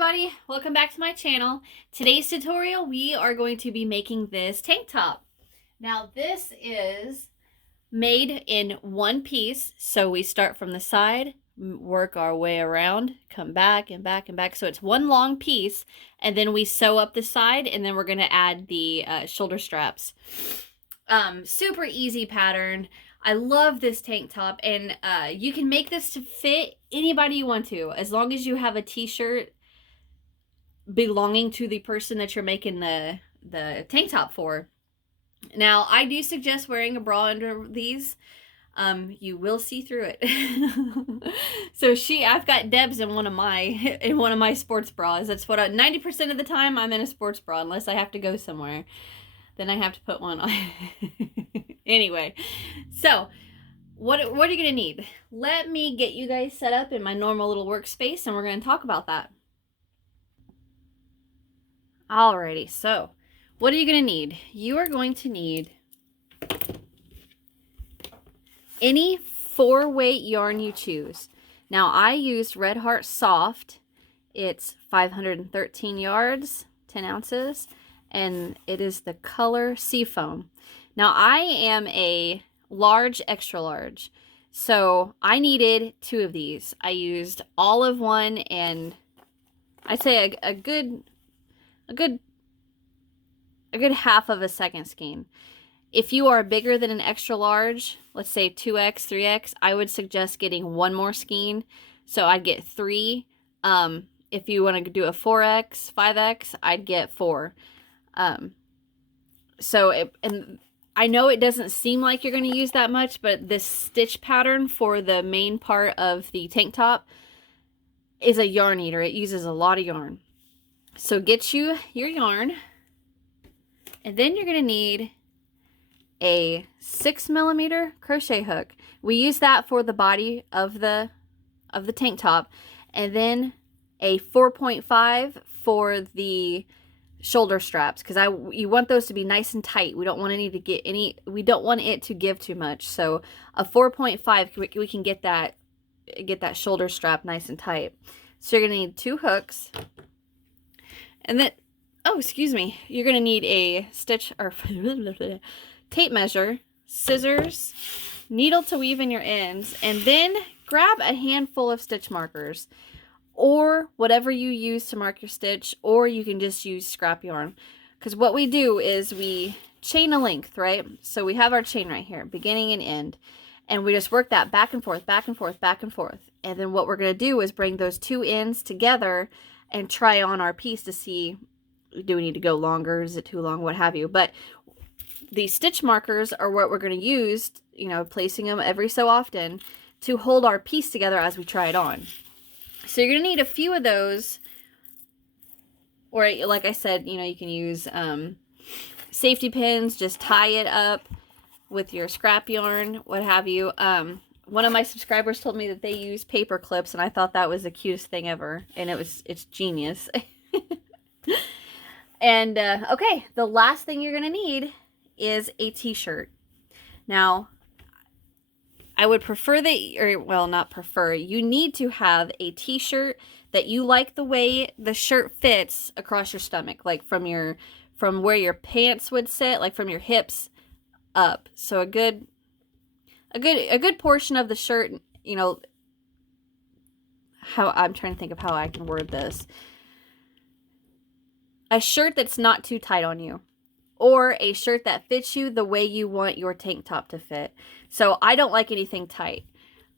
everybody, welcome back to my channel. Today's tutorial we are going to be making this tank top. Now this is made in one piece, so we start from the side, work our way around, come back and back and back, so it's one long piece, and then we sew up the side, and then we're going to add the shoulder straps. Super easy pattern. I love this tank top, and you can make this to fit anybody you want to, as long as you have a t-shirt belonging to the person that you're making the tank top for. Now, I do suggest wearing a bra under these. You will see through it. So I've got Deb's in one of my sports bras. That's what 90% of the time I'm in a sports bra, unless I have to go somewhere. Then I have to put one on. Anyway, so what are you gonna need? Let me get you guys set up in my normal little workspace, and we're gonna talk about that. Alrighty, so what are you gonna need? You are going to need any 4-weight yarn you choose. Now I used Red Heart Soft. It's 513 yards, 10 ounces, and it is the color Seafoam. Now I am a large, extra large, so I needed 2 of these. I used all of one, and I'd say a good half of a second skein. If you are bigger than an extra large, let's say 2x, 3x, I would suggest getting one more skein. So I'd get 3. If you want to do a 4x, 5x, I'd get 4. And I know it doesn't seem like you're going to use that much, but this stitch pattern for the main part of the tank top is a yarn eater. It uses a lot of yarn. So get you your yarn, and then you're going to need a 6mm crochet hook. We use that for the body of the tank top, and then a 4.5 for the shoulder straps, because you want those to be nice and tight. We don't want we don't want it to give too much. So a 4.5, we can get that shoulder strap nice and tight. So you're gonna need 2 hooks. And then, excuse me, you're going to need a stitch or tape measure, scissors, needle to weave in your ends, and then grab a handful of stitch markers or whatever you use to mark your stitch, or you can just use scrap yarn. Because what we do is we chain a length, right? So we have our chain right here, beginning and end, and we just work that back and forth, back and forth, back and forth. And then what we're going to do is bring those 2 ends together and try on our piece to see, do we need to go longer, is it too long, what have you. But the stitch markers are what we're going to use, placing them every so often to hold our piece together as we try it on. So you're going to need a few of those, or like I said, you can use safety pins, just tie it up with your scrap yarn, what have you. One of my subscribers told me that they use paper clips, and I thought that was the cutest thing ever, and it's genius. And okay, the last thing you're gonna need is a t-shirt. Now, I would prefer not prefer, you need to have a t-shirt that you like the way the shirt fits across your stomach, like from where your pants would sit, like from your hips up. So a good portion of the shirt, how I'm trying to think of how I can word this. A shirt that's not too tight on you, or a shirt that fits you the way you want your tank top to fit. So I don't like anything tight.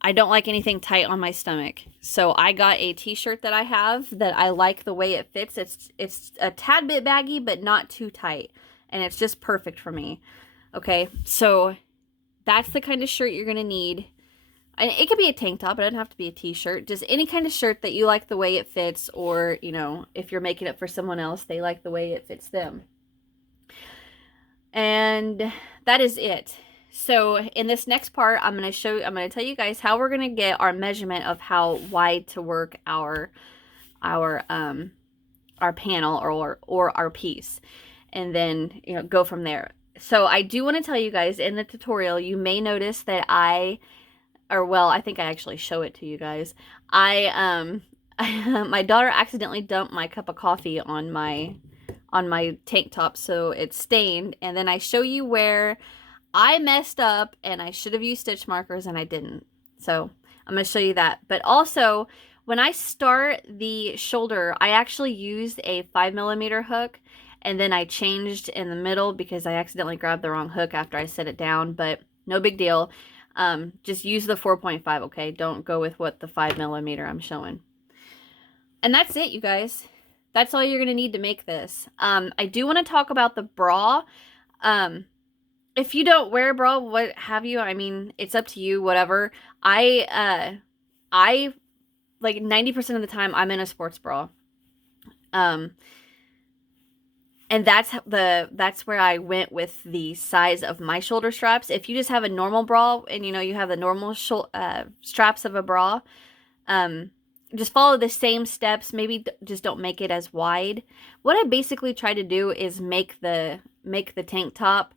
I don't like anything tight on my stomach. So I got a t-shirt that I have that I like the way it fits. It's a tad bit baggy, but not too tight. And it's just perfect for me. Okay, so that's the kind of shirt you're going to need. And it could be a tank top, it doesn't have to be a t-shirt. Just any kind of shirt that you like the way it fits, or, if you're making it for someone else, they like the way it fits them. And that is it. So in this next part, I'm going to tell you guys how we're going to get our measurement of how wide to work our panel or our piece. And then, go from there. So I do want to tell you guys, in the tutorial, you may notice that I think I actually show it to you guys. I my daughter accidentally dumped my cup of coffee on my tank top, so it's stained. And then I show you where I messed up and I should have used stitch markers and I didn't. So I'm going to show you that. But also, when I start the shoulder, I actually used a 5mm hook, and then I changed in the middle because I accidentally grabbed the wrong hook after I set it down, but no big deal. Just use the 4.5, okay? Don't go with what the 5mm I'm showing. And that's it, you guys. That's all you're going to need to make this. I do want to talk about the bra. If you don't wear a bra, what have you, I mean, it's up to you, whatever. I like 90% of the time I'm in a sports bra. And that's where I went with the size of my shoulder straps. If you just have a normal bra and you have the normal straps of a bra, just follow the same steps. Maybe just don't make it as wide. What I basically try to do is make the tank top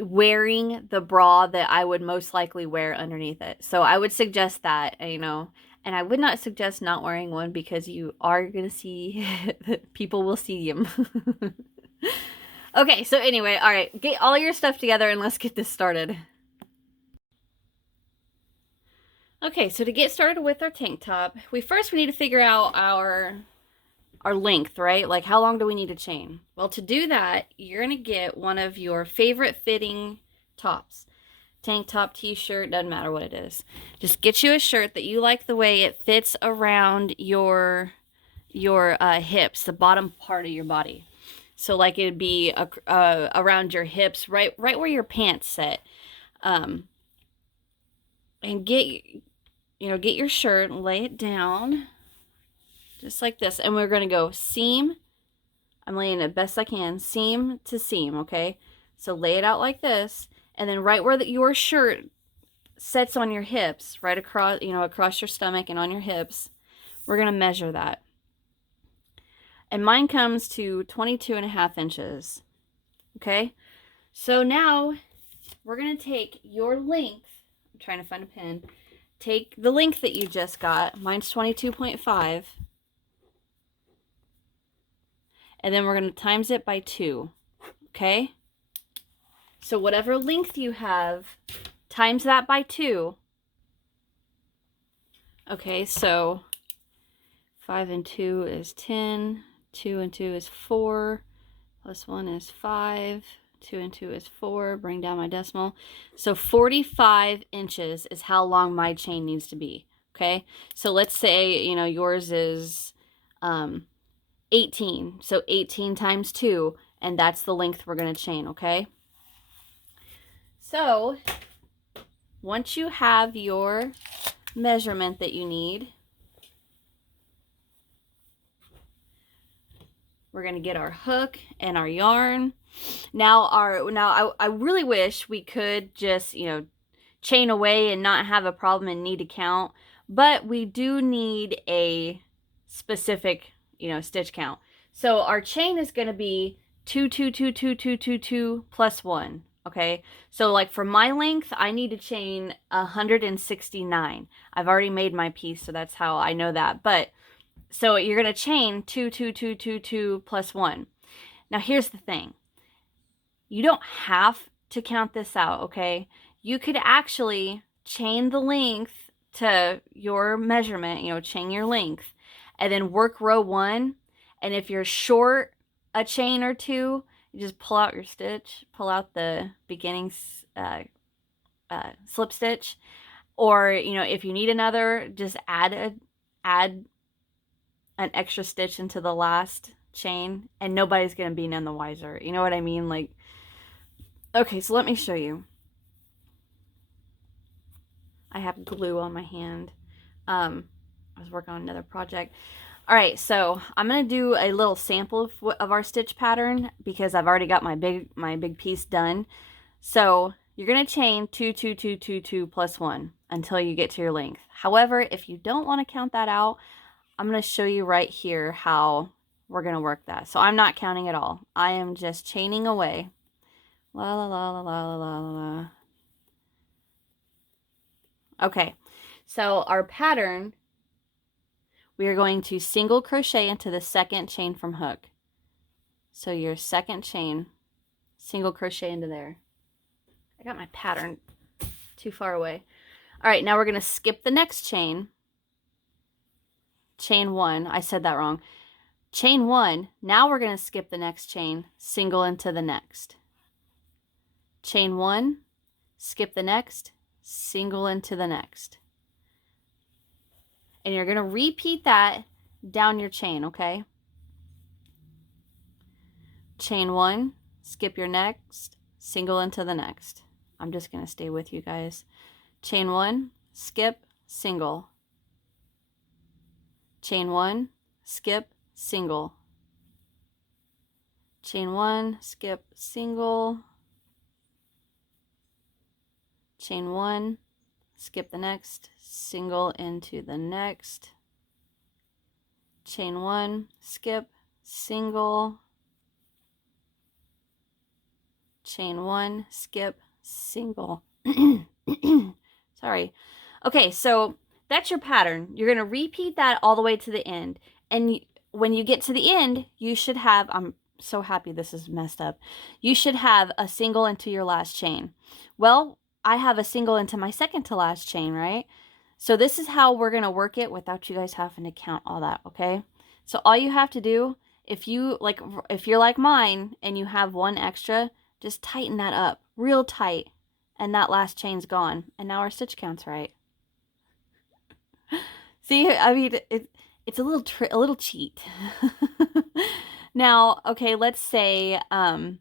wearing the bra that I would most likely wear underneath it. So I would suggest that, and I would not suggest not wearing one because you are going to see, people will see them. Okay, so anyway, all right, get all your stuff together and let's get this started. Okay, so to get started with our tank top, we need to figure out our length, right? Like, how long do we need to chain? Well, to do that, you're going to get one of your favorite fitting tops. Tank top, t-shirt, doesn't matter what it is. Just get you a shirt that you like the way it fits around your hips, the bottom part of your body. So like it'd be around your hips, right where your pants sit. And get your shirt and lay it down. Just like this. And we're going to go seam. I'm laying it best I can. Seam to seam, okay? So lay it out like this. And then right where your shirt sets on your hips, right across, across your stomach and on your hips, we're going to measure that. And mine comes to 22.5 inches. Okay? So now we're going to take your length. I'm trying to find a pen. Take the length that you just got. Mine's 22.5. And then we're going to times it by 2, okay? So whatever length you have, times that by 2. Okay, so 5 and 2 is 10, 2 and 2 is 4, plus 1 is 5, 2 and 2 is 4, bring down my decimal. So 45 inches is how long my chain needs to be, okay? So let's say, yours is 18. So 18 times 2, and that's the length we're going to chain, okay? So once you have your measurement that you need, we're going to get our hook and our yarn. Now I really wish we could just, chain away and not have a problem and need to count, but we do need a specific stitch count. So our chain is going to be 2, 2, 2, 2, 2, 2, 2 plus 1. Okay. So like for my length, I need to chain 169. I've already made my piece, so that's how I know that. But so you're going to chain 2, 2, 2, 2, 2 plus 1. Now here's the thing. You don't have to count this out. Okay. You could actually chain the length to your measurement, chain your length, and then work row 1. And if you're short a chain or 2, you just pull out your stitch, pull out the beginning slip stitch, or if you need another, just add an extra stitch into the last chain, and nobody's gonna be none the wiser. You know what I mean? Like, okay, so let me show you. I have glue on my hand. I was working on another project. All right, so I'm gonna do a little sample of our stitch pattern because I've already got my big piece done. So you're gonna chain 2, 2, 2, 2, 2 plus 1 until you get to your length. However, if you don't want to count that out, I'm gonna show you right here how we're gonna work that. So I'm not counting at all. I am just chaining away. La la la la la la la la. Okay, so our pattern we are going to single crochet into the second chain from hook. So your second chain, single crochet into there. I got my pattern too far away. All right, now we're going to skip the next chain. Chain 1. I said that wrong. Chain 1. Now we're going to skip the next chain, single into the next. Chain 1, skip the next, single into the next. And you're going to repeat that down your chain, okay? Chain 1, skip your next, single into the next. I'm just going to stay with you guys. Chain 1, skip, single. Chain 1, skip, single. Chain 1, skip, single. Chain 1, skip the next, single into the next. Chain 1, skip, single. Chain 1, skip, single. Sorry. Okay, so that's your pattern. You're going to repeat that all the way to the end. And when you get to the end, you should have, I'm so happy this is messed up, you should have a single into your last chain. Well, I have a single into my second to last chain, right? So this is how we're going to work it without you guys having to count all that, okay? So all you have to do, if you're like mine and you have one extra, just tighten that up real tight, and that last chain's gone, and now our stitch count's right. See, I mean, it's a little cheat. Now, okay, let's say how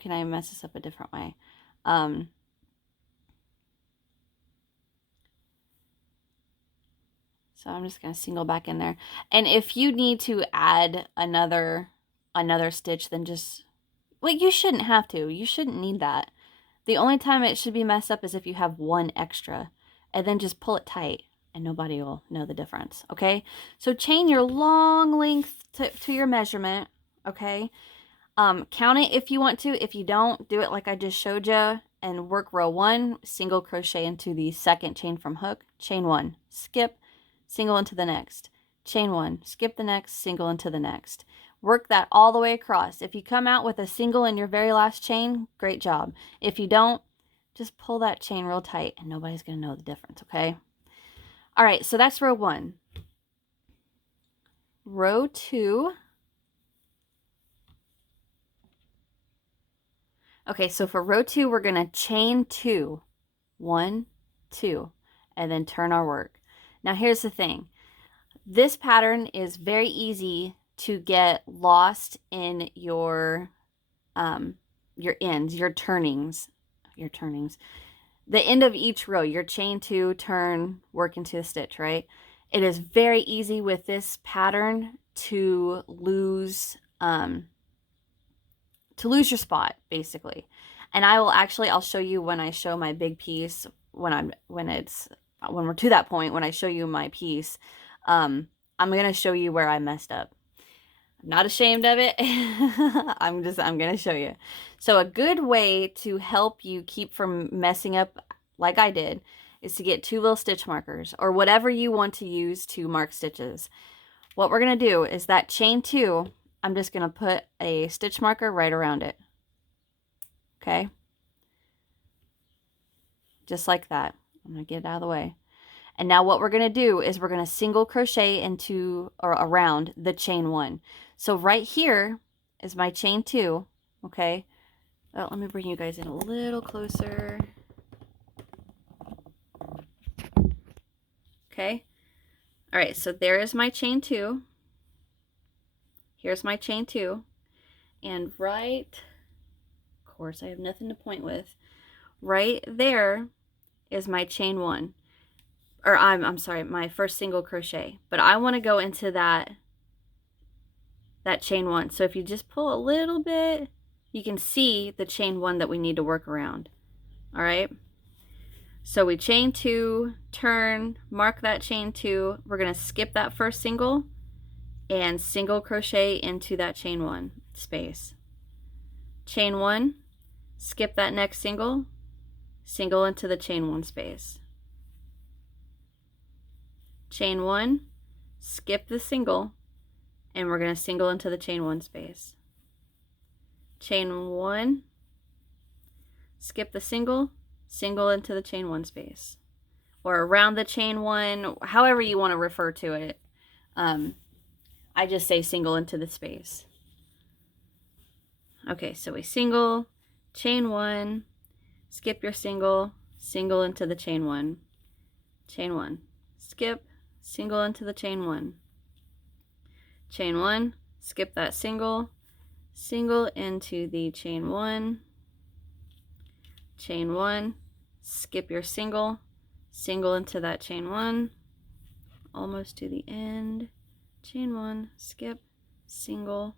can I mess this up a different way? So I'm just going to single back in there. And if you need to add another stitch, then just, well, you shouldn't have to. You shouldn't need that. The only time it should be messed up is if you have one extra, and then just pull it tight and nobody will know the difference, okay? So chain your long length to your measurement, okay? Count it if you want to. If you don't, do it like I just showed you and work row 1, single crochet into the second chain from hook, chain 1, skip, single into the next, chain 1, skip the next, single into the next. Work that all the way across. If you come out with a single in your very last chain, great job. If you don't, just pull that chain real tight and nobody's going to know the difference, okay? All right, so that's row 1. Row 2. Okay, so for row 2, we're going to chain 2. 1, 2, and then turn our work. Now, here's the thing. This pattern is very easy to get lost in your ends, your turnings. The end of each row, your chain 2, turn, work into a stitch, right? It is very easy with this pattern to lose your spot, basically. And I'll show you when I show my big piece, when we're to that point, when I show you my piece, I'm going to show you where I messed up. I'm not ashamed of it. I'm going to show you. So a good way to help you keep from messing up like I did is to get 2 little stitch markers or whatever you want to use to mark stitches. What we're going to do is that chain 2, I'm just going to put a stitch marker right around it. Okay? Just like that. I'm going to get it out of the way. And now what we're going to do is we're going to single crochet into or around the chain 1. So right here is my chain 2, okay? Oh, let me bring you guys in a little closer. Okay? All right, so there is my chain 2. Here's my chain 2. And right, of course, I have nothing to point with. Right there is my chain 1. Or I'm sorry, my first single crochet. But I want to go into that chain 1. So if you just pull a little bit, you can see the chain 1 that we need to work around. All right? So we chain 2, turn, mark that chain 2. We're going to skip that first single and single crochet into that chain 1 space. Chain 1, skip that next single, single into the chain 1 space. chain 1, skip the single, and we're going to single into the chain 1 space. Chain 1, skip the single, single into the chain 1 space, or around the chain 1, however you want to refer to it. I just say single into the space. Okay, so we single, chain 1, skip your single, single into the chain 1, chain 1, skip, single into the chain 1, chain 1, skip that single, single into the chain 1, chain 1, skip your single, single into that chain 1, almost to the end, chain 1, skip, single.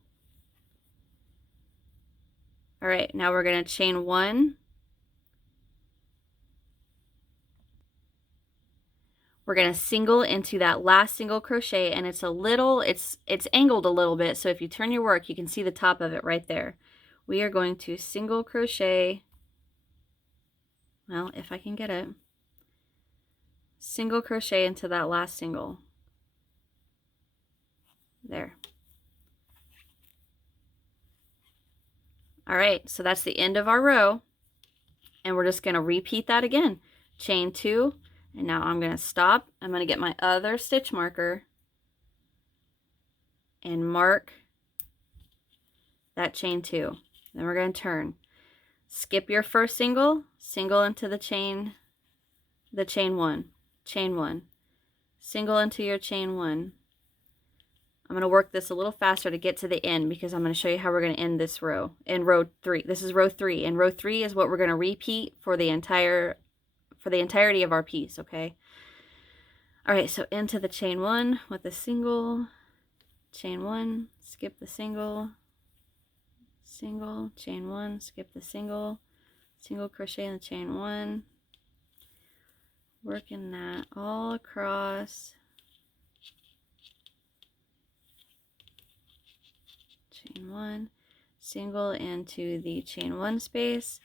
All right, now we're going to chain 1. We're going to single into that last single crochet, and it's a little, it's angled a little bit, so if you turn your work, you can see the top of it right there. We are going to single crochet, well, if I can get it, single crochet into that last single. There. All right, so that's the end of our row, and we're just going to repeat that again. Chain 2, and now I'm going to stop. I'm going to get my other stitch marker and mark that chain 2. Then we're going to turn. Skip your first single, single into the chain 1, chain 1, single into your chain 1. I'm going to work this a little faster to get to the end because I'm going to show you how we're going to end this row. In row 3, this is row 3, and row 3 is what we're going to repeat for the entirety of our piece, okay? All right, so into the chain 1 with a single, chain 1, skip the single, single, chain 1, skip the single, single crochet in the chain 1, working that all across. Chain 1, single into the chain 1 space,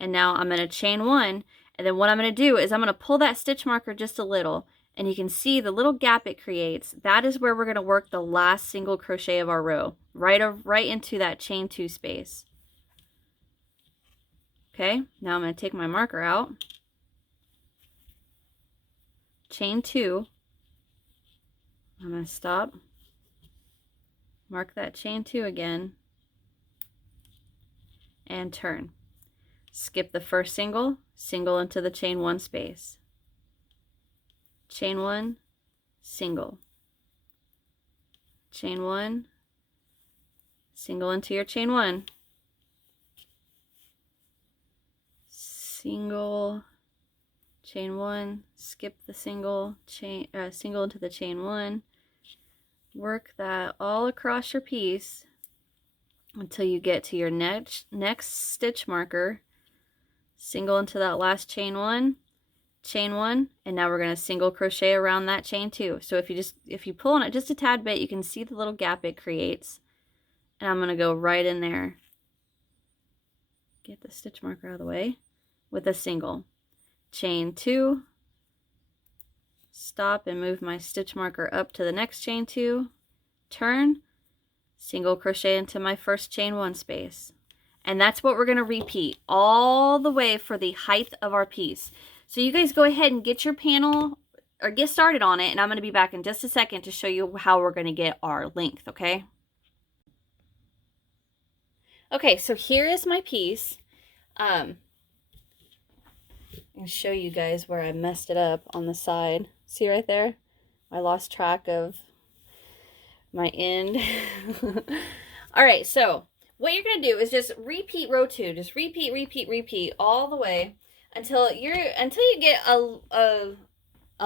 and now I'm going to chain 1, and then what I'm going to do is I'm going to pull that stitch marker just a little, and you can see the little gap it creates. That is where we're going to work the last single crochet of our row, right into that chain 2 space. Okay, now I'm going to take my marker out, chain 2, I'm going to stop, mark that chain 2 again, and turn. Skip the first single, single into the chain 1 space, chain 1, single, chain 1, single into your chain 1, single, chain 1, skip the single, single into the chain 1, work that all across your piece until you get to your next stitch marker, single into that last chain 1, and now we're going to single crochet around that chain 2. So if you pull on it just a tad bit, you can see the little gap it creates, and I'm going to go right in there, get the stitch marker out of the way, with a single, chain 2, stop and move my stitch marker up to the next chain 2, turn, single crochet into my first chain 1 space. And that's what we're going to repeat all the way for the height of our piece. So you guys go ahead and get your panel or get started on it, and I'm going to be back in just a second to show you how we're going to get our length, okay? Okay, so here is my piece. I'm going to show you guys where I messed it up on the side. See right there? I lost track of my end. All right, so what you're going to do is just repeat row 2. Just repeat all the way until you get a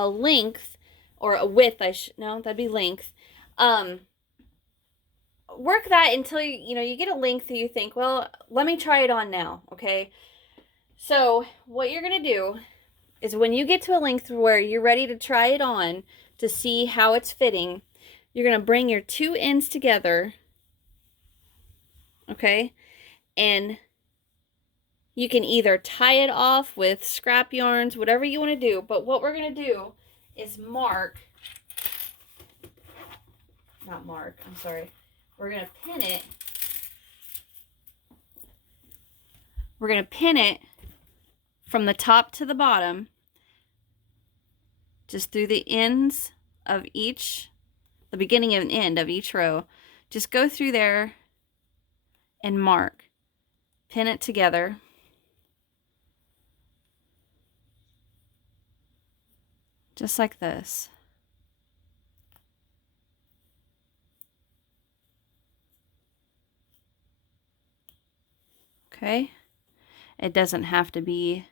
length or a width. No, that'd be length. Work that until you get a length that you think, well, let me try it on now, okay? So what you're going to do is when you get to a length where you're ready to try it on to see how it's fitting, you're going to bring your 2 ends together, okay? And you can either tie it off with scrap yarns, whatever you want to do, but what we're going to do is mark not mark, I'm sorry. We're going to pin it. We're going to pin it from the top to the bottom, just through the ends of each, the beginning and end of each row. Just go through there and mark. Pin it together. Just like this. Okay? It doesn't have to be,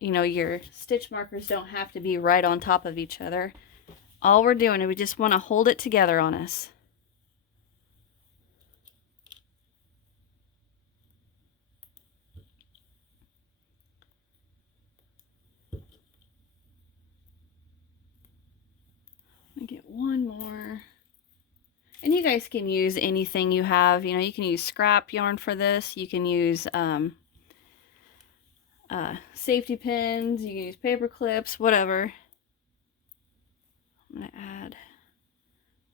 you know, your stitch markers don't have to be right on top of each other. All we're doing is we just want to hold it together on us. Let me get one more. And you guys can use anything you have. You know, you can use scrap yarn for this. You can use safety pins. You can use paper clips, whatever. I'm going to add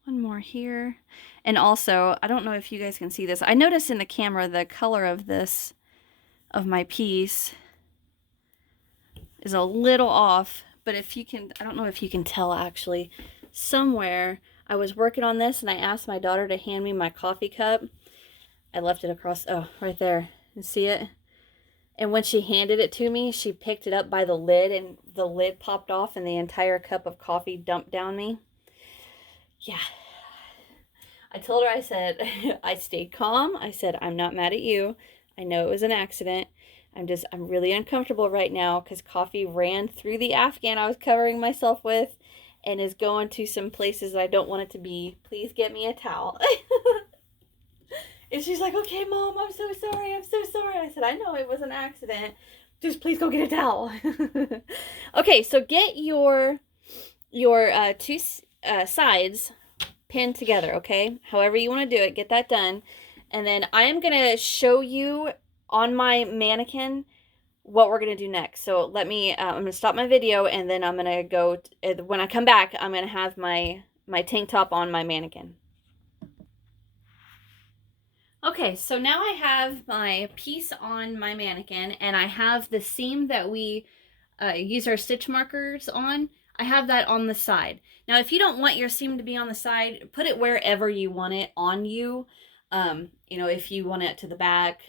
one more here. And also, I don't know if you guys can see this. I noticed in the camera the color of this, of my piece, is a little off. But if you can, I don't know if you can tell actually. Somewhere I was working on this and I asked my daughter to hand me my coffee cup. I left it across, oh, right there. You see it? And when she handed it to me, she picked it up by the lid and the lid popped off and the entire cup of coffee dumped down me. Yeah. I told her, I said, I stayed calm. I said, I'm not mad at you. I know it was an accident. I'm really uncomfortable right now because coffee ran through the Afghan I was covering myself with and is going to some places that I don't want it to be. Please get me a towel. And she's like, okay, Mom, I'm so sorry. I'm so sorry. I said, I know it was an accident. Just please go get a towel. Okay, so get your two sides pinned together, okay? However you want to do it, get that done. And then I am going to show you on my mannequin what we're going to do next. So let me, I'm going to stop my video and then I'm going to go, when I come back, I'm going to have my tank top on my mannequin. Okay, so now I have my piece on my mannequin and I have the seam that we use our stitch markers on. I have that on the side. Now, if you don't want your seam to be on the side, put it wherever you want it on you. You know, if you want it to the back,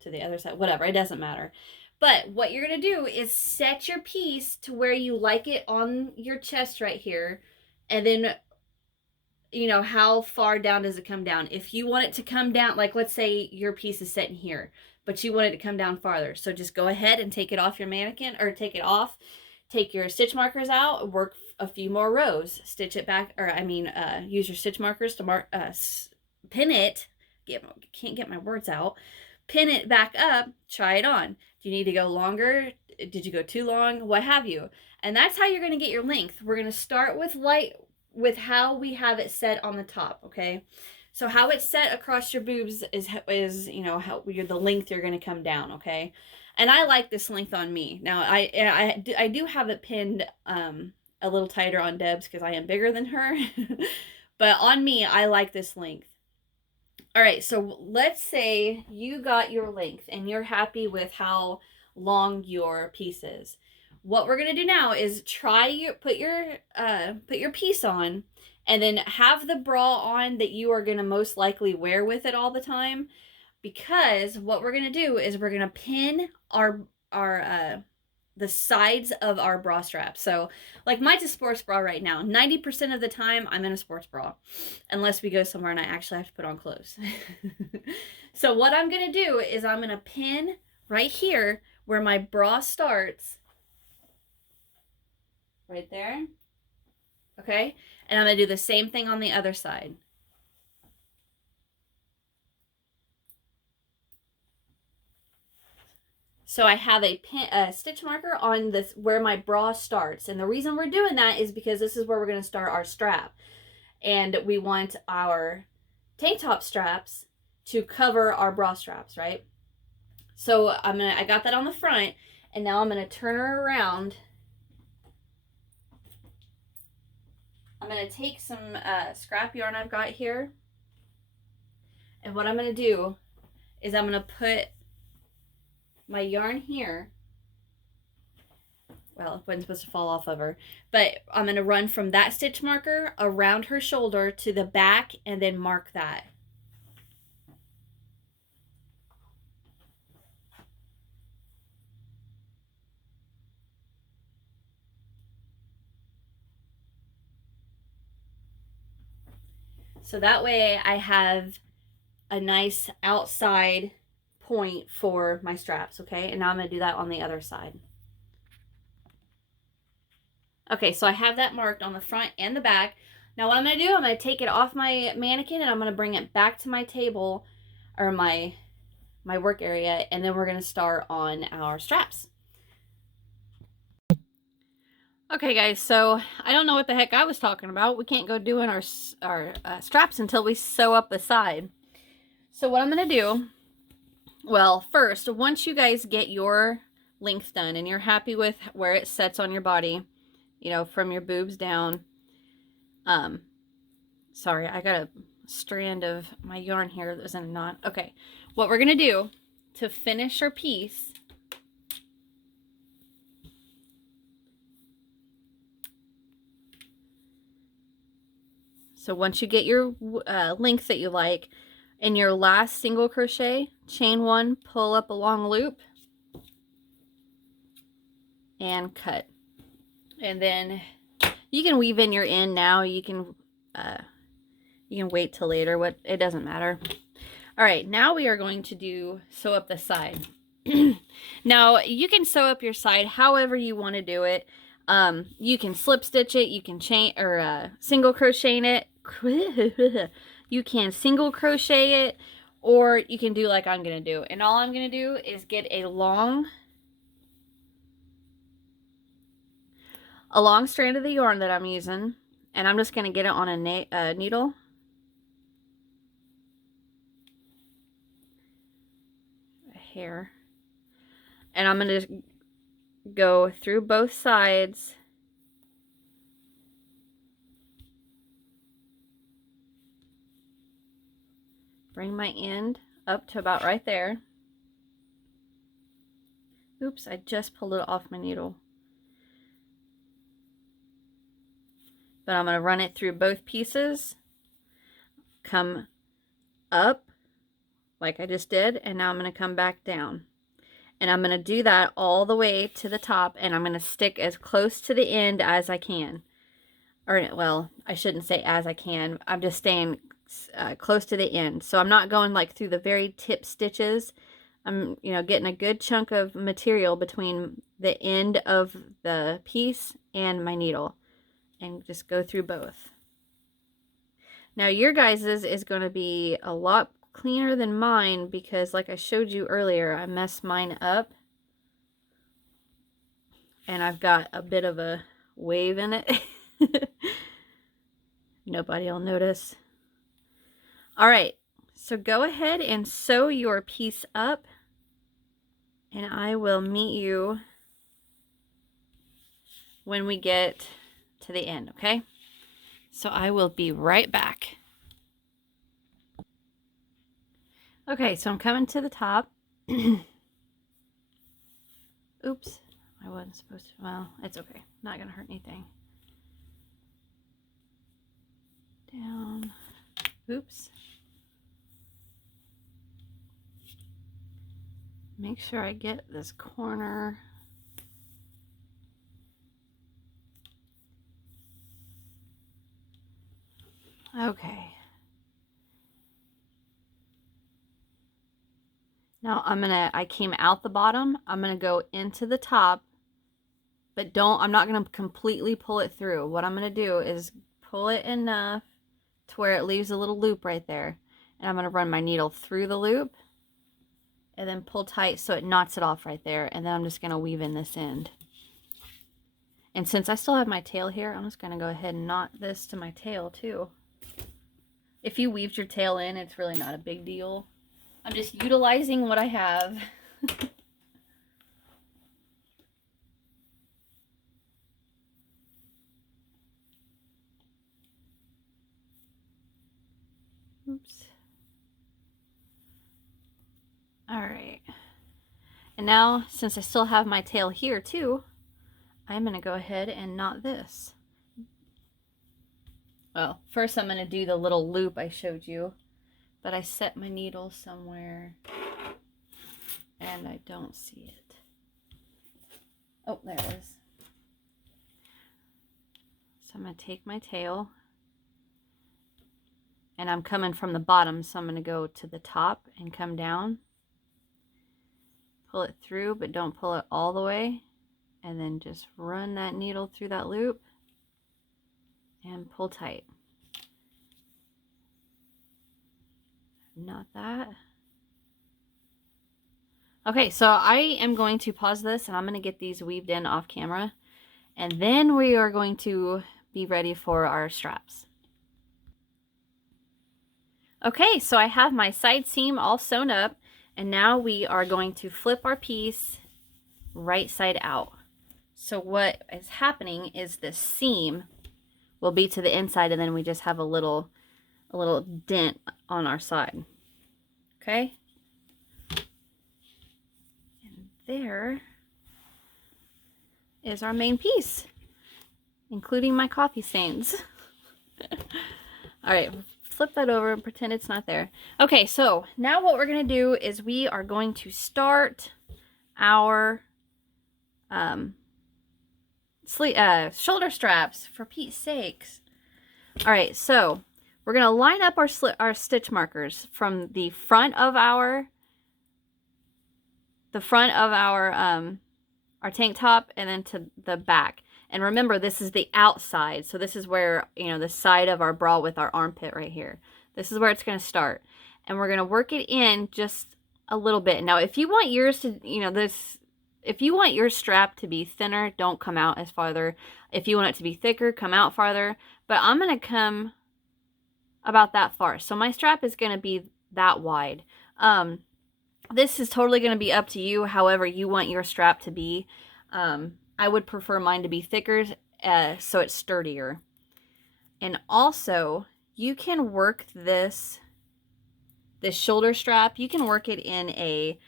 to the other side, whatever, it doesn't matter. But what you're going to do is set your piece to where you like it on your chest right here. And then, you know, how far down does it come down? If you want it to come down, like let's say your piece is sitting here, but you want it to come down farther. So just go ahead and take it off your mannequin, or take it off. Take your stitch markers out, work a few more rows, stitch it back, or I mean, use your stitch markers to mark, pin it. Can't get my words out. Pin it back up, try it on. Do you need to go longer? Did you go too long? What have you? And that's how you're going to get your length. We're going to start with how we have it set on the top, okay? So how it's set across your boobs is you know, how the length you're going to come down, okay? And I like this length on me. Now, I do have it pinned a little tighter on Deb's because I am bigger than her. But on me, I like this length. All right, so let's say you got your length and you're happy with how long your piece is. What we're going to do now is put your piece on and then have the bra on that you are going to most likely wear with it all the time. Because what we're going to do is we're going to pin the sides of our bra strap. So like mine's a sports bra right now. 90% of the time I'm in a sports bra, unless we go somewhere and I actually have to put on clothes. So what I'm going to do is I'm going to pin right here where my bra starts. Right there. Okay. And I'm going to do the same thing on the other side. So I have a stitch marker on this where my bra starts. And the reason we're doing that is because this is where we're going to start our strap. And we want our tank top straps to cover our bra straps, right? So I got that on the front, and now I'm going to turn her around I'm going to take some scrap yarn I've got here. And what I'm going to do is I'm going to put my yarn here. Well, it wasn't supposed to fall off of her. But I'm going to run from that stitch marker around her shoulder to the back and then mark that. So that way I have a nice outside point for my straps, okay? And now I'm going to do that on the other side. Okay, so I have that marked on the front and the back. Now what I'm going to do, I'm going to take it off my mannequin and I'm going to bring it back to my table or my work area, and then we're going to start on our straps. Okay guys, so I don't know what the heck I was talking about. We can't go doing our straps until we sew up the side. So what I'm going to do, well, first, once you guys get your length done and you're happy with where it sets on your body, you know, from your boobs down, sorry, I got a strand of my yarn here that was in a knot. Okay, what we're going to do to finish our piece, so once you get your length that you like, in your last single crochet, chain one, pull up a long loop, and cut. And then you can weave in your end now. You can wait till later. It doesn't matter. All right, now we are going to sew up the side. Now you can sew up your side however you want to do it. You can slip stitch it. You can chain or single crochet it. You can single crochet it, or you can do like I'm gonna do. And all I'm gonna do is get a long strand of the yarn that I'm using, and I'm just gonna get it on a needle. A hair. And I'm gonna go through both sides. Bring my end up to about right there. Oops, I just pulled it off my needle. But I'm going to run it through both pieces. Come up like I just did, and now I'm going to come back down. And I'm going to do that all the way to the top, and I'm going to stick as close to the end as I can. Or, well, I shouldn't say as I can. I'm just staying close to the end. So I'm not going like through the very tip stitches. I'm, you know, getting a good chunk of material between the end of the piece and my needle, and just go through both. Now your guys's is going to be a lot cleaner than mine because, like I showed you earlier, I messed mine up and I've got a bit of a wave in it. Nobody will notice. All right, so go ahead and sew your piece up, and I will meet you when we get to the end, okay? So I will be right back. Okay, so I'm coming to the top. Oops, I wasn't supposed to. Well, it's okay. Not gonna hurt anything. Down. Oops. Make sure I get this corner. Okay. Now I came out the bottom. I'm gonna go into the top, but I'm not gonna completely pull it through. What I'm gonna do is pull it enough to where it leaves a little loop right there. And I'm gonna run my needle through the loop and then pull tight so it knots it off right there. And then I'm just gonna weave in this end. And since I still have my tail here, I'm just gonna go ahead and knot this to my tail too. If you weaved your tail in, it's really not a big deal. I'm just utilizing what I have. All right. And now, since I still have my tail here too, I'm going to go ahead and knot this. Well, first I'm going to do the little loop I showed you, but I set my needle somewhere and I don't see it. Oh, there it is. So I'm going to take my tail, and I'm coming from the bottom, so I'm going to go to the top and come down. Pull it through, but don't pull it all the way. And then just run that needle through that loop and pull tight. Not that. Okay, so I am going to pause this and I'm going to get these weaved in off camera. And then we are going to be ready for our straps. Okay, so I have my side seam all sewn up, and now we are going to flip our piece right side out. So what is happening is this seam will be to the inside, and then we just have a little dent on our side. Okay? And there is our main piece, including my coffee stains. All right, flip that over and pretend it's not there. Okay, so now what we're going to do is we are going to start our shoulder straps, for Pete's sakes. All right, so we're going to line up our stitch markers from the front of our tank top and then to the back. And remember, this is the outside. So this is where, you know, the side of our bra with our armpit right here. This is where it's going to start. And we're going to work it in just a little bit. Now, if you want yours to, you know, if you want your strap to be thinner, don't come out as farther. If you want it to be thicker, come out farther. But I'm going to come about that far. So my strap is going to be that wide. This is totally going to be up to you, however you want your strap to be. I would prefer mine to be thicker so it's sturdier. And also, you can work this shoulder strap, you can work it in a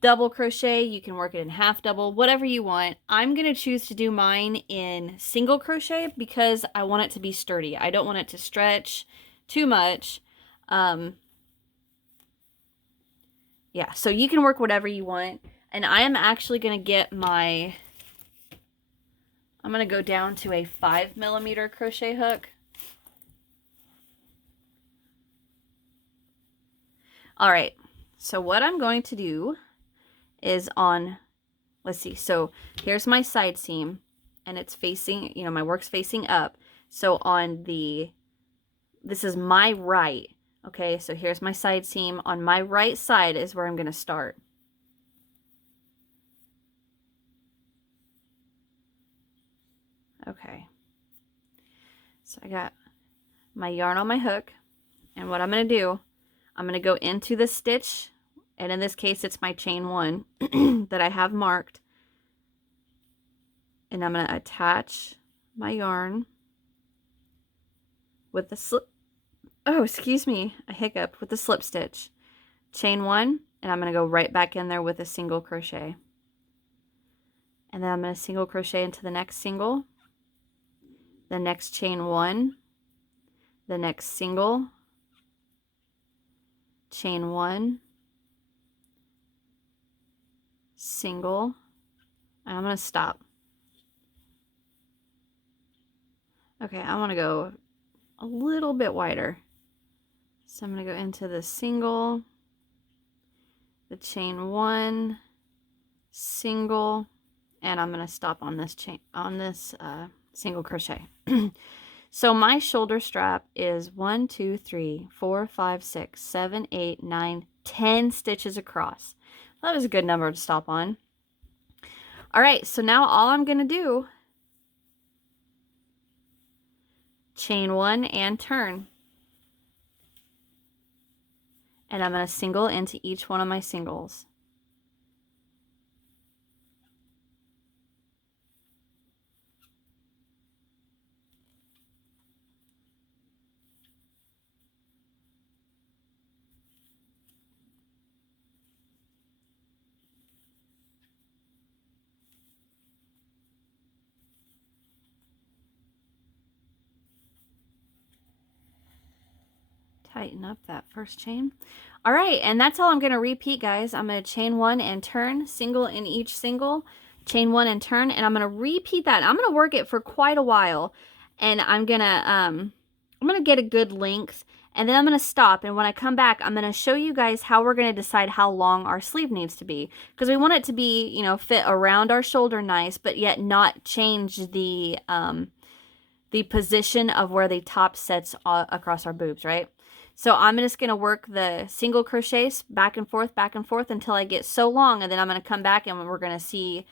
double crochet, you can work it in half double, whatever you want. I'm going to choose to do mine in single crochet because I want it to be sturdy. I don't want it to stretch too much. Yeah, so you can work whatever you want. And I am actually going to get I'm going to go down to a 5mm crochet hook. All right, so what I'm going to do is let's see, so here's my side seam, and it's facing, you know, my work's facing up. So this is my right, okay, so here's my side seam. On my right side is where I'm going to start. Okay, so I got my yarn on my hook, and what I'm going to do, I'm going to go into the stitch, and in this case it's my chain 1 that I have marked, and I'm going to attach my yarn with the slip, oh excuse me, a hiccup, with the slip stitch, chain 1, and I'm going to go right back in there with a single crochet, and then I'm going to single crochet into the next single, the next chain 1, the next single, chain 1, single, and I'm going to stop. Okay, I want to go a little bit wider. So I'm going to go into the single, the chain 1, single, and I'm going to stop on this single crochet. So my shoulder strap is 1, 2, 3, 4, 5, 6, 7, 8, 9, 10 stitches across. That was a good number to stop on. All right, so now all I'm going to do, chain 1 and turn. And I'm going to single into each one of my singles. tighten up that first chain. All right, and that's all I'm going to repeat, guys. I'm going to chain 1 and turn, single in each single, chain 1 and turn, and I'm going to repeat that. I'm going to work it for quite a while, and I'm going to get a good length, and then I'm going to stop, and when I come back, I'm going to show you guys how we're going to decide how long our sleeve needs to be, because we want it to be, you know, fit around our shoulder nice, but yet not change the position of where the top sets across our boobs, right? So I'm just going to work the single crochets back and forth until I get so long, and then I'm going to come back and we're going to see,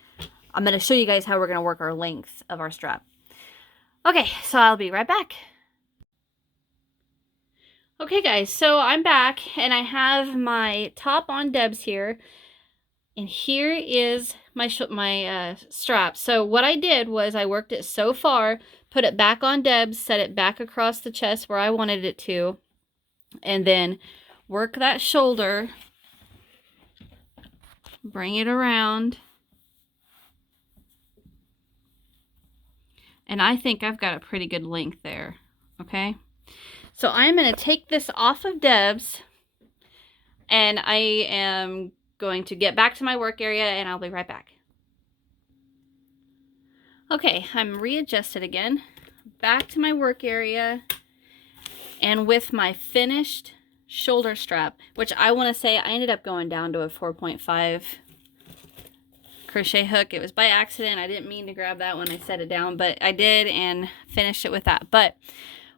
I'm going to show you guys how we're going to work our length of our strap. Okay, so I'll be right back. Okay guys, so I'm back and I have my top on Debs here, and here is my strap. So what I did was I worked it so far, put it back on Debs, set it back across the chest where I wanted it to, and then work that shoulder, bring it around, and I think I've got a pretty good length there, okay? So I'm going to take this off of Debs, and I am going to get back to my work area, and I'll be right back. Okay, I'm readjusted again, back to my work area, and with my finished shoulder strap, which I want to say I ended up going down to a 4.5 crochet hook. It was by accident. I didn't mean to grab that when I set it down, but I did and finished it with that. But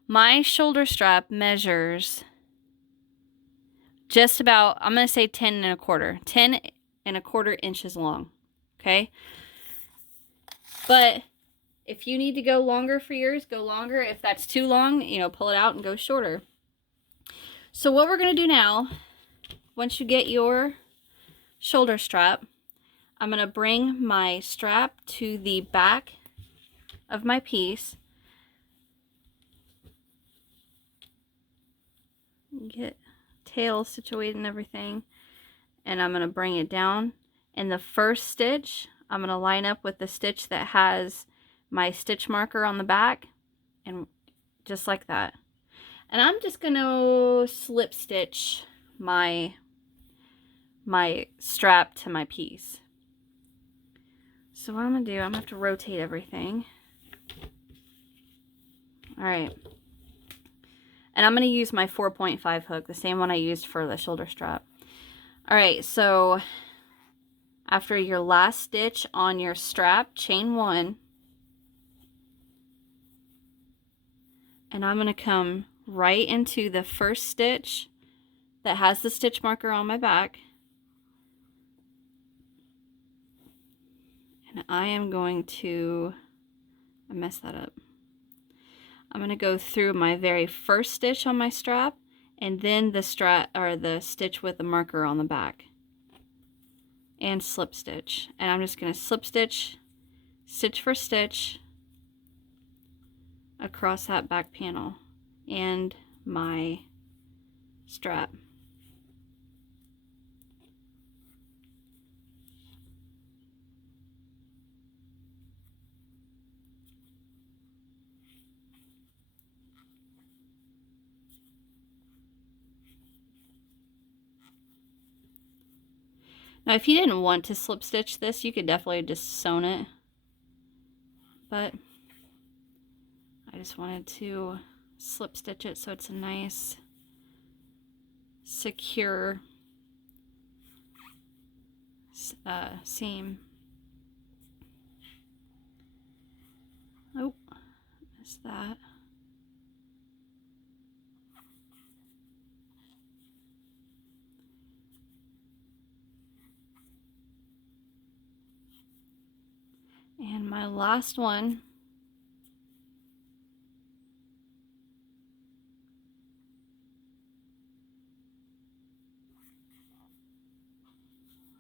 my shoulder strap measures just about, I'm going to say 10 and a quarter inches long, okay? But if you need to go longer for yours, go longer. If that's too long, you know, pull it out and go shorter. So what we're going to do now, once you get your shoulder strap, I'm going to bring my strap to the back of my piece. Get tail situated and everything. And I'm going to bring it down. And the first stitch, I'm going to line up with the stitch that has my stitch marker on the back, and just like that. And I'm just going to slip stitch my strap to my piece. So what I'm going to do, I'm going to have to rotate everything. Alright. And I'm going to use my 4.5 hook, the same one I used for the shoulder strap. Alright, so after your last stitch on your strap, chain 1. And I'm going to come right into the first stitch that has the stitch marker on my back. And I am going to, I messed that up. I'm going to go through my very first stitch on my strap, and then the stitch with the marker on the back. And slip stitch. And I'm just going to slip stitch, stitch for stitch, across that back panel and my strap. Now if you didn't want to slip stitch this, you could definitely just sewn it, but I just wanted to slip stitch it so it's a nice, secure seam. Oh, missed that. And my last one.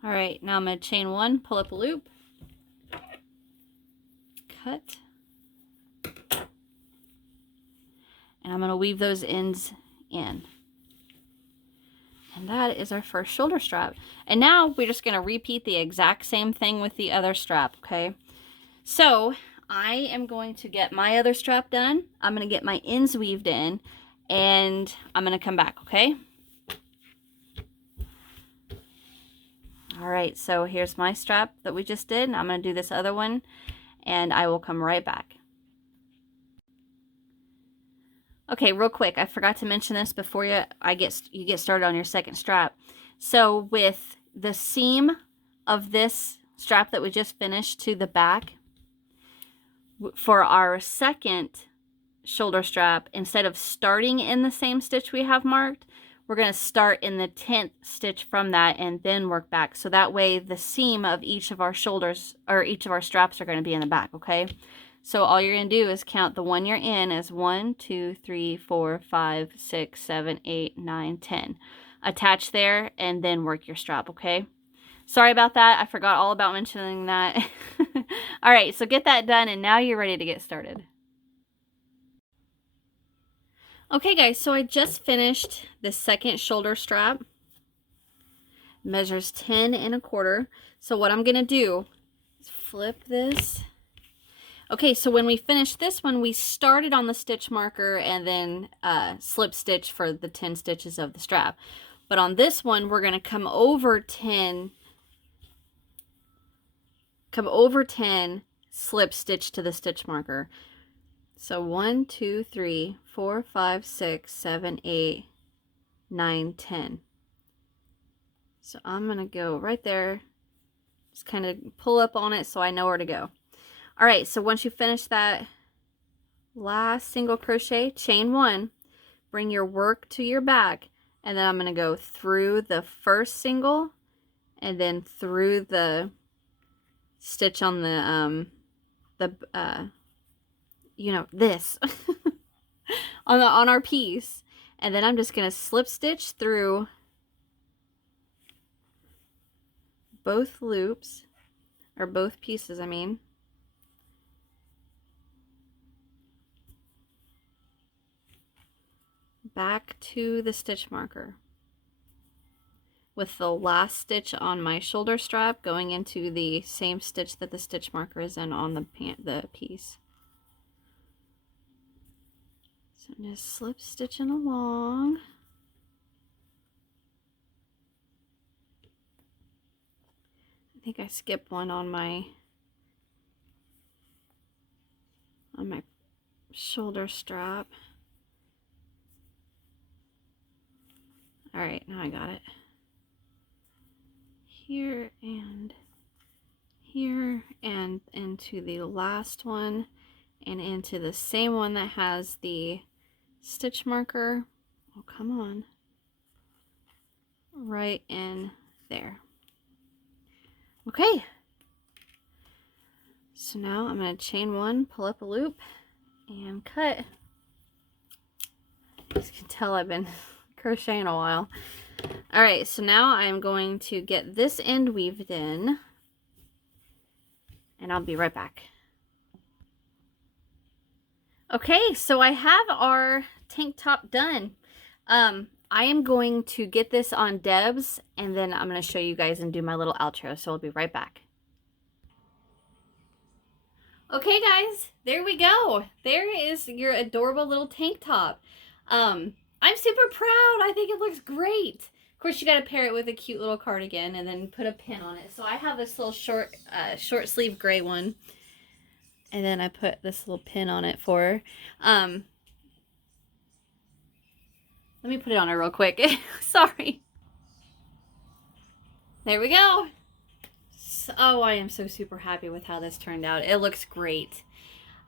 All right, now I'm going to chain 1, pull up a loop, cut, and I'm going to weave those ends in. And that is our first shoulder strap. And now we're just going to repeat the exact same thing with the other strap, okay? So I am going to get my other strap done. I'm going to get my ends weaved in, and I'm going to come back, okay? All right, so here's my strap that we just did. I'm going to do this other one, and I will come right back. Okay, real quick, I forgot to mention this before you get started on your second strap. So with the seam of this strap that we just finished to the back, for our second shoulder strap, instead of starting in the same stitch we have marked, we're going to start in the 10th stitch from that and then work back. So that way the seam of each of our shoulders, or each of our straps, are going to be in the back, okay? So all you're going to do is count the one you're in as 1, 2, 3, 4, 5, 6, 7, 8, 9, 10. Attach there and then work your strap, okay? Sorry about that. I forgot all about mentioning that. All right, so get that done, and now you're ready to get started. Okay guys, so I just finished the second shoulder strap. Measures 10 1/4. So what I'm gonna do is flip this. Okay, so when we finished this one, we started on the stitch marker and then slip stitch for the 10 stitches of the strap. But on this one, we're gonna come over 10, slip stitch to the stitch marker. So 1, 2, 3, 4, 5, 6, 7, 8, 9, 10. So I'm going to go right there. Just kind of pull up on it so I know where to go. All right, so once you finish that last single crochet, chain 1, bring your work to your back, and then I'm going to go through the first single and then through the stitch on the you know, this on our piece, and then I'm just gonna slip stitch through both loops, or both pieces, I mean, back to the stitch marker, with the last stitch on my shoulder strap going into the same stitch that the stitch marker is in on the piece. So I'm just slip stitching along. I think I skipped one on my shoulder strap. All right, now I got it. Here and here, and into the last one, and into the same one that has the stitch marker. Oh, come on. Right in there. Okay. So now I'm going to chain 1, pull up a loop, and cut. As you can tell, I've been crocheting a while. All right, so now I'm going to get this end weaved in, and I'll be right back. Okay, so I have our tank top done. I am going to get this on Deb's, and then I'm going to show you guys and do my little outro, so I'll be right back. Okay guys, there we go. There is your adorable little tank top. I'm super proud. I think it looks great. Of course, you got to pair it with a cute little cardigan and then put a pin on it. So I have this little short sleeve gray one. And then I put this little pin on it for her. Let me put it on her real quick. Sorry. There we go. So, oh, I am so super happy with how this turned out. It looks great.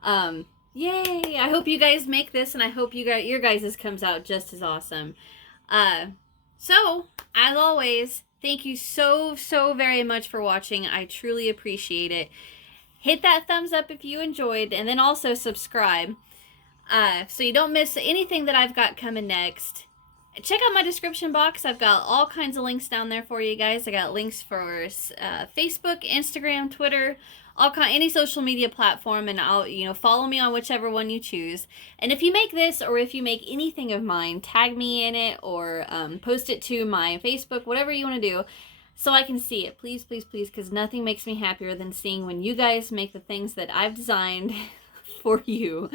Yay! I hope you guys make this, and I hope your guys's comes out just as awesome. So, as always, thank you so very much for watching. I truly appreciate it. Hit that thumbs up if you enjoyed, and then also subscribe so you don't miss anything that I've got coming next. Check out my description box. I've got all kinds of links down there for you guys. I got links for Facebook, Instagram, Twitter, any social media platform, and I'll follow me on whichever one you choose. And if you make this, or if you make anything of mine, tag me in it, or post it to my Facebook, whatever you want to do, so I can see it. Please, please, please, because nothing makes me happier than seeing when you guys make the things that I've designed for you.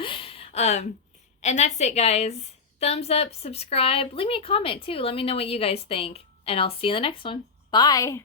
And that's it, guys. thumbs up, subscribe, leave me a comment too. Let me know what you guys think. And I'll see you in the next one. Bye.